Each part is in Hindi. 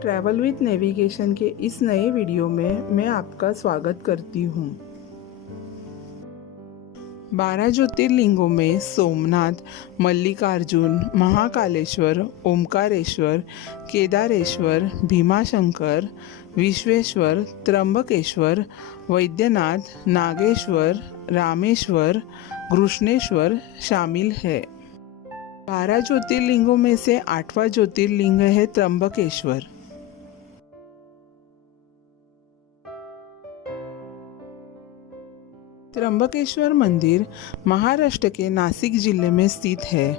ट्रैवल विथ नेविगेशन के इस नए वीडियो में मैं आपका स्वागत करती हूँ। 12 ज्योतिर्लिंगों में सोमनाथ, मल्लिकार्जुन, महाकालेश्वर, ओमकारेश्वर, केदारेश्वर, भीमाशंकर, विश्वेश्वर, त्र्यंबकेश्वर, वैद्यनाथ, नागेश्वर, रामेश्वर, घृष्णेश्वर शामिल है। 12 ज्योतिर्लिंगों में से 8वां ज्योतिर्लिंग है त्र्यंबकेश्वर। त्र्यंबकेश्वर मंदिर महाराष्ट्र के नासिक जिले में स्थित है।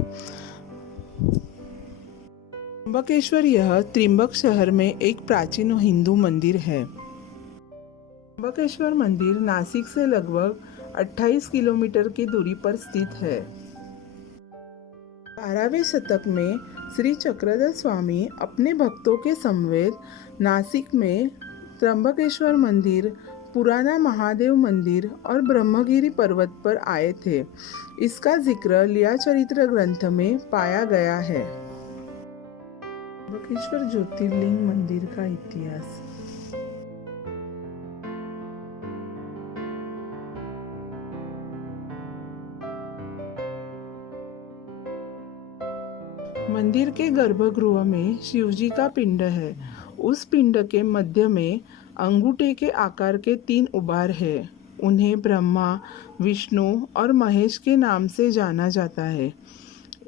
त्र्यंबकेश्वर यह त्रिंबक शहर में एक प्राचीन हिंदू मंदिर है। त्र्यंबकेश्वर मंदिर नासिक से लगभग 28 किलोमीटर की दूरी पर स्थित है। 12वें शतक में श्री चक्रधर स्वामी अपने भक्तों के समवेत नासिक में त्र्यंबकेश्वर मंदिर, पुराना महादेव मंदिर और ब्रह्मगिरी पर्वत पर आए थे। इसका जिक्र लीलाचरित्र ग्रंथ में पाया गया है। त्र्यंबकेश्वर ज्योतिर्लिंग मंदिर का इतिहास। मंदिर के गर्भगृह में शिवजी का पिंड है। उस पिंड के मध्य में अंगूठे के आकार के 3 उभार हैं। उन्हें ब्रह्मा, विष्णु और महेश के नाम से जाना जाता है।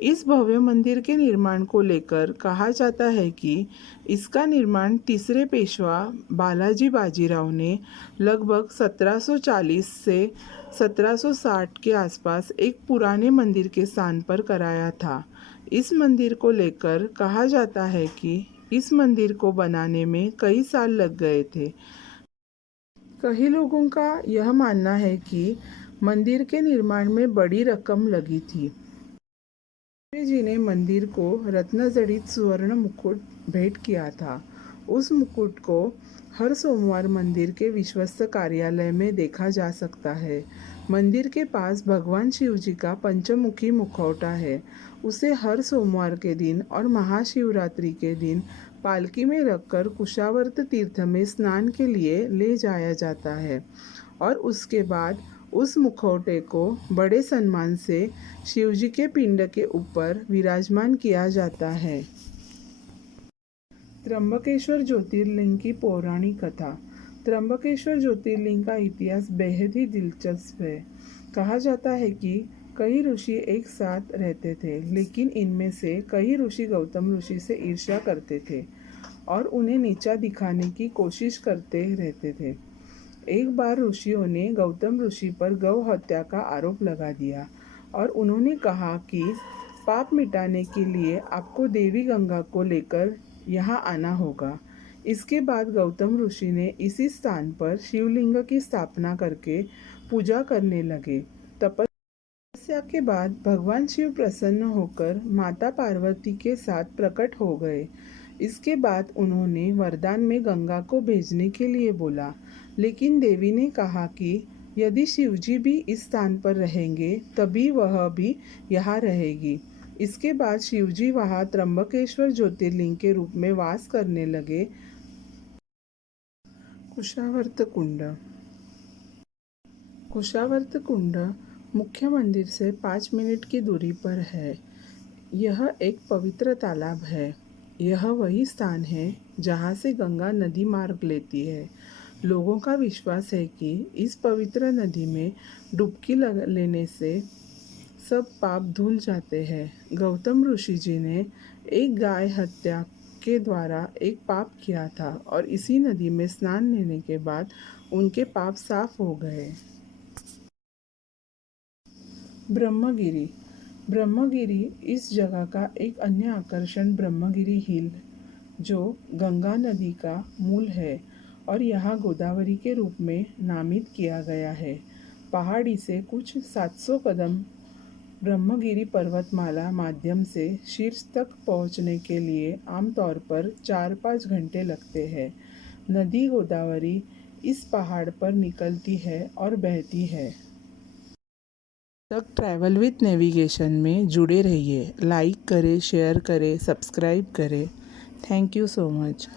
इस भव्य मंदिर के निर्माण को लेकर कहा जाता है कि इसका निर्माण तीसरे पेशवा बालाजी बाजीराव ने लगभग 1740 से 1760 के आसपास एक पुराने मंदिर के स्थान पर कराया था। इस मंदिर को लेकर कहा जाता है कि इस मंदिर को बनाने में कई साल लग गए थे। कई लोगों का यह मानना है कि मंदिर के निर्माण में बड़ी रकम लगी थी। जी ने मंदिर को रत्नजड़ित सुवर्ण मुकुट भेंट किया था। उस मुकुट को हर सोमवार मंदिर के विश्वस्त कार्यालय में देखा जा सकता है। मंदिर के पास भगवान शिव जी का पंचमुखी मुखौटा है। उसे हर सोमवार के दिन और महाशिवरात्रि के दिन पालकी में रखकर कुशावर्त तीर्थ में स्नान के लिए ले जाया जाता है और उसके बाद उस मुखौटे को बड़े सम्मान से शिवजी के पिंड के ऊपर विराजमान किया जाता है। त्र्यंबकेश्वर ज्योतिर्लिंग की पौराणिक कथा। त्र्यंबकेश्वर ज्योतिर्लिंग का इतिहास बेहद ही दिलचस्प है। कहा जाता है कि कई ऋषि एक साथ रहते थे, लेकिन इनमें से कई ऋषि गौतम ऋषि से ईर्ष्या करते थे और उन्हें नीचा दिखाने की कोशिश करते रहते थे। एक बार ऋषियों ने गौतम ऋषि पर गौ हत्या का आरोप लगा दिया और उन्होंने कहा कि पाप मिटाने के लिए आपको देवी गंगा को लेकर यहाँ आना होगा। इसके बाद गौतम ऋषि ने इसी स्थान पर शिवलिंग की स्थापना करके पूजा करने लगे। तपस्या के बाद भगवान शिव प्रसन्न होकर माता पार्वती के साथ प्रकट हो गए। इसके बाद उन्होंने वरदान में गंगा को भेजने के लिए बोला, लेकिन देवी ने कहा कि यदि शिवजी भी इस स्थान पर रहेंगे तभी वह भी यहाँ रहेगी। इसके बाद शिवजी वहाँ त्र्यंबकेश्वर ज्योतिर्लिंग के रूप में वास करने लगे। कुशावर्त कुंड। कुशावर्त कुंड मुख्य मंदिर से 5 मिनट की दूरी पर है। यह एक पवित्र तालाब है। यह वही स्थान है जहाँ से गंगा नदी मार्ग लेती है। लोगों का विश्वास है कि इस पवित्र नदी में डुबकी लेने से सब पाप धुल जाते हैं। गौतम ऋषि जी ने एक गाय हत्या के द्वारा एक पाप किया था और इसी नदी में स्नान लेने के बाद उनके पाप साफ हो गए। ब्रह्मगिरी। ब्रह्मगिरी इस जगह का एक अन्य आकर्षण ब्रह्मगिरी हिल, जो गंगा नदी का मूल है और यहाँ गोदावरी के रूप में नामित किया गया है। पहाड़ी से कुछ 700 कदम ब्रह्मगिरी पर्वतमाला माध्यम से शीर्ष तक पहुँचने के लिए आमतौर पर 4-5 घंटे लगते हैं। नदी गोदावरी इस पहाड़ पर निकलती है और बहती है। तक ट्रैवल विथ नेविगेशन में जुड़े रहिए। लाइक करें, शेयर करें, सब्सक्राइब करें। Thank you so much.